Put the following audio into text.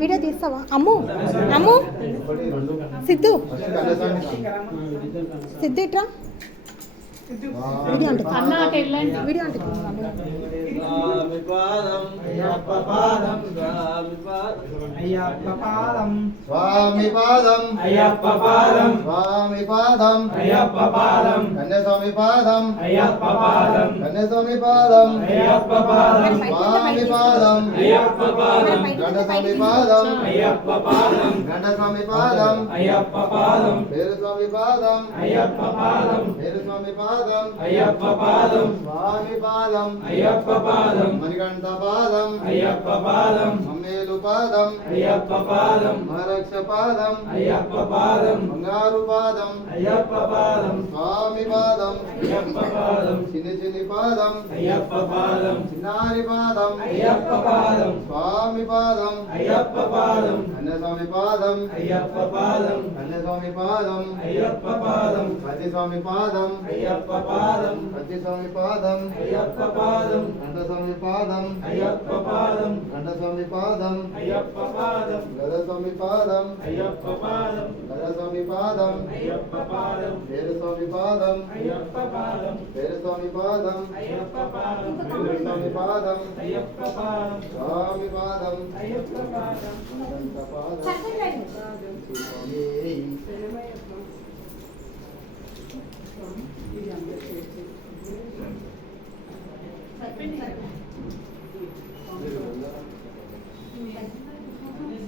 Video తీస్తావా? అమ్ము అమ్ము సిద్ధు సిద్ధు ఇట్రా video అంటే video అంటే స్వామి పాదం అయ్యప్ప పాదం స్వామి పాదం అయ్యప్ప పాదం కన్యస్వామి పాదం అయ్యప్ప పాదం కన్యస్వామి పాదం అయ్యప్ప పాదం స్వామి పాదం అయ్యప్ప పాదం గండస్వామి పాదం అయ్యప్ప పాదం గండస్వామి పాదం అయ్యప్ప పాదం పేరుస్వామి పాదం అయ్యప్ప పాదం పేరుస్వామి పాదం అయ్యప్ప పాదం స్వామి పాదం అయ్యప్ప పాదం మణికంఠ పాదం అయ్యప్ప పాదం అమ్మేలు పాదం అయ్యప్ప పాదం మహారక్ష పాదం అయ్యప్ప పాదం బంగారు పాదం అయ్యప్ప పాదం స్వామి పాదం అయ్యప్ప పాదం చిన్ని పాదం అయ్యప్ప పాదం చిన్నారి పాదం అయ్యప్ప పాదం స్వామి పాదం అయ్యప్ప పాదం కన్యస్వామి పాదం అయ్యప్ప పాదం కన్యస్వామి పాదం అయ్యప్ప పాదం పతిస్వామి పాదం అయ్యప్ప పాదం పతిస్వామి పాదం అయ్యప్ప పాదం గండస్వామి పాదం అయ్యప్ప పాదం గండస్వామి పాదం అయ్యప్ప పాదం గదస్వామి పాదం అయ్యప్ప పాదం గదస్వామి పాదం అయ్యప్ప పాదం వీరస్వామి పాదం అయ్యప్ప పాదం వీరస్వామి పాదం అయ్యప్ప పాదం వీరస్వామి పాదం అయ్యప్ప పాదం స్వామి పాదం అయ్యప్ప పాదం అనంత పాదం స్వామి